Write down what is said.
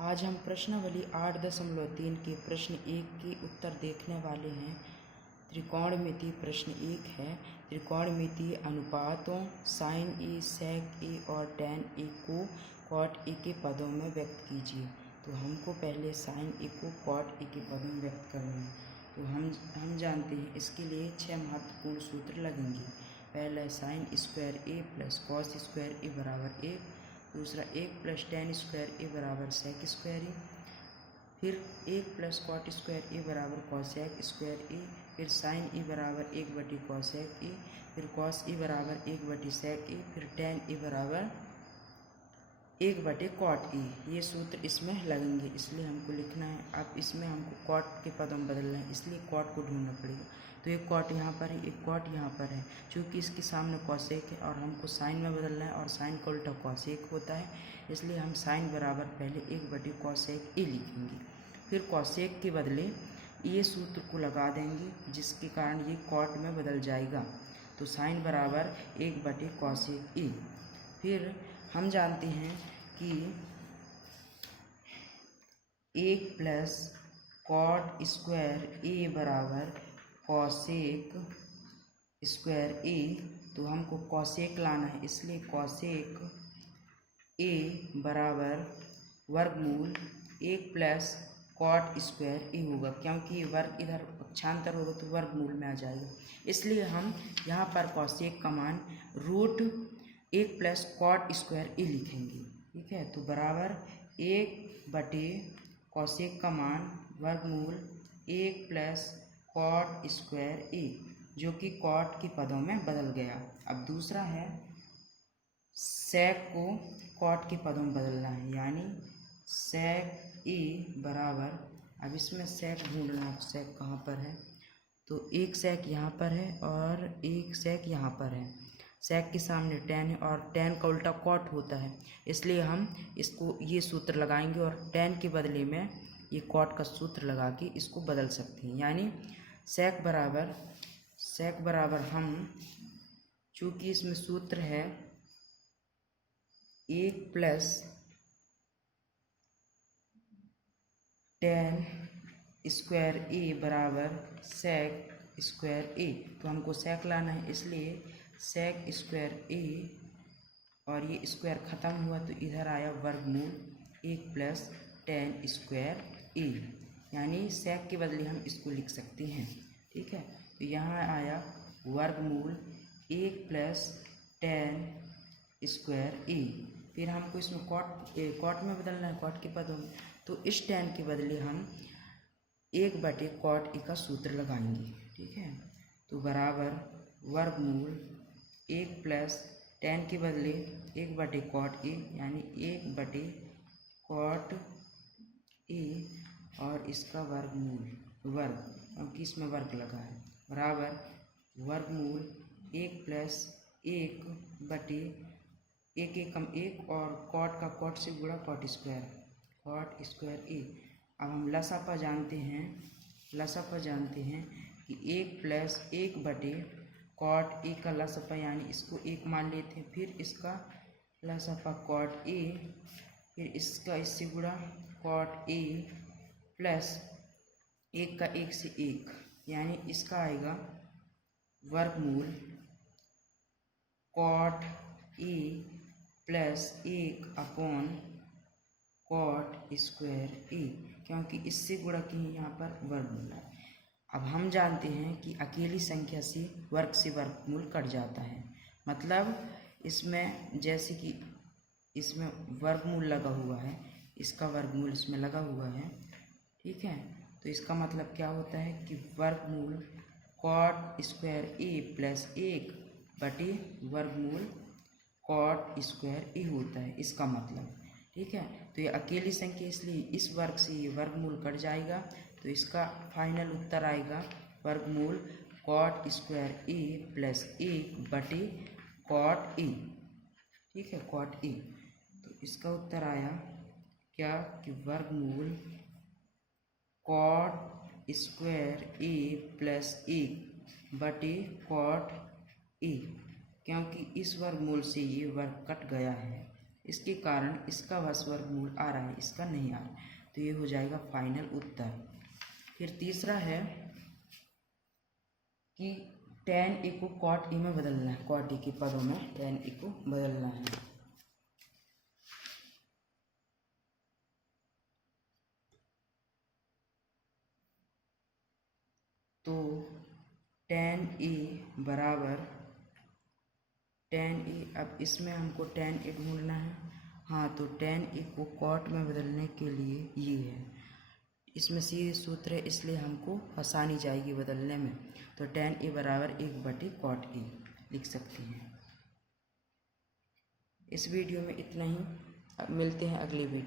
आज हम प्रश्नावली 8.3 के प्रश्न 1 के उत्तर देखने वाले हैं। त्रिकोणमिति प्रश्न 1 है। त्रिकोणमितीय अनुपातों साइन ए, सेक ए और टेन ए को कॉट ए के पदों में व्यक्त कीजिए। तो हमको पहले साइन ए को कॉट ए के पदों में व्यक्त करना है। तो हम जानते हैं इसके लिए 6 महत्वपूर्ण सूत्र लगेंगे। पहला साइन स्क्वायर ए प्लस कॉस स्क्वायर ए बराबर 1, दूसरा 1 प्लस टेन स्क्वायर ए बराबर सेक स्क्वायर ए, फिर 1 प्लस कॉट स्क्वायर ए बराबर कॉसेक स्क्वायर ए, फिर साइन ए बराबर 1/कॉसेक ए, फिर कॉस ए बराबर 1/सेक ए, फिर टेन ए बराबर 1/कॉट ए। ये सूत्र इसमें लगेंगे, इसलिए हमको लिखना है। अब इसमें हमको कॉट के पदों में बदलना है, इसलिए कॉट को ढूंढना पड़ेगा। तो एक कॉट यहाँ पर है, एक कॉट यहाँ पर है। चूँकि इसके सामने कॉसेक है और हमको साइन में बदलना है और साइन का उल्टा कॉसेक होता है, इसलिए हम साइन बराबर पहले 1/कॉसेक ए लिखेंगे, फिर कॉसेक के बदले ये सूत्र को लगा देंगे, जिसके कारण ये कॉट में बदल जाएगा। तो साइन बराबर 1/कॉसेक ए। फिर हम जानते हैं कि 1 प्लस कॉट स्क्वायर ए बराबर कॉसेक स्क्वायर ए। तो हमको कॉसेक लाना है, इसलिए कॉसेक ए बराबर वर्गमूल 1 प्लस कॉट स्क्वायर ए होगा, क्योंकि ये वर्ग इधर पक्षांतर होगा तो वर्गमूल में आ जाएगा। इसलिए हम यहाँ पर कॉसेक का मान √1 प्लस कॉट स्क्वायर ए लिखेंगे। ठीक है, तो बराबर 1/कॉसेक का मान वर्गमूल 1 प्लस कॉट स्क्वायर ए, जो कि कॉट के पदों में बदल गया। अब दूसरा है सेक को कॉट के पदों में बदलना है, यानी सेक ए बराबर, अब इसमें सेक ढूंढना है, सेक कहाँ पर है। तो एक सेक यहाँ पर है और एक सेक यहाँ पर है। सेक के सामने टेन है और टेन का उल्टा कॉट होता है, इसलिए हम इसको ये सूत्र लगाएंगे और टेन के बदले में ये कॉट का सूत्र लगा के इसको बदल सकते हैं। यानी सेक बराबर हम, चूँकि इसमें सूत्र है 1 प्लस टेन स्क्वायर ए बराबर सेक स्क्वायर ए। तो हमको सेक लाना है, इसलिए सेक स्क्वायर ए और ये स्क्वायर ख़त्म हुआ तो इधर आया वर्गमूल 1 प्लस टेन स्क्वायर ए, यानी सेक के बदले हम इसको लिख सकते हैं। ठीक है, तो यहाँ आया वर्गमूल 1 प्लस टेन स्क्वायर ए। फिर हमको इसमें कॉट में बदलना है, कॉट के पदों में। तो इस टेन के बदले हम 1/कॉट ए का सूत्र लगाएंगे। ठीक है, तो बराबर वर्गमूल 1 प्लस टेन के बदले 1/कॉट ए, यानी 1/कॉट ए और इसका वर्गमूल वर्ग, क्योंकि इसमें वर्ग लगा है, बराबर वर्गमूल 1 प्लस 1/1 एकम 1 और कॉट का कॉट से गुणा कॉट स्क्वायर ए। अब हम लसापा जानते हैं कि 1 प्लस 1/कॉट ए का लसापा, यानी इसको 1 मान लेते हैं, फिर इसका लसापा कॉट ए, फिर इसका इससे गुणा कॉट ए प्लस 1 का 1 से 1, यानी इसका आएगा वर्गमूल कॉट ए प्लस 1/कॉट स्क्वायर ए, क्योंकि इससे गुणा किए यहाँ पर वर्गमूल है। अब हम जानते हैं कि अकेली संख्या से वर्गमूल कट जाता है। मतलब इसमें जैसे कि इसमें वर्गमूल लगा हुआ है, इसका वर्गमूल इसमें लगा हुआ है। ठीक है, तो इसका मतलब क्या होता है कि वर्गमूल कॉट स्क्वायर ए प्लस 1/वर्गमूल कॉट स्क्वायर ए होता है, इसका मतलब। ठीक है, तो ये अकेली संख्या, इसलिए इस वर्ग से ये वर्गमूल कट जाएगा, तो इसका फाइनल उत्तर आएगा वर्गमूल कॉट स्क्वायर ए प्लस 1/कॉट ए। ठीक है, कॉट ए। तो इसका उत्तर आया क्या कि वर्गमूल कॉट स्क्वायर ए प्लस 1/कॉट ए, क्योंकि इस वर्गमूल से ये वर्ग कट गया है, इसके कारण इसका वश वर्गमूल आ रहा है, इसका नहीं आ रहा है, तो ये हो जाएगा फाइनल उत्तर। फिर तीसरा है कि tan a को cot a में बदलना है, cot a के पदों में tan a को बदलना है। तो tan a बराबर tan a, अब इसमें हमको tan a ढूंढना है। हाँ, तो tan a को cot में बदलने के लिए ये है, इसमें सीधे सूत्र है, इसलिए हमको आसानी जाएगी बदलने में। तो tan a बराबर 1/cot a लिख सकते हैं। इस वीडियो में इतना ही, अब मिलते हैं अगले वीडियो।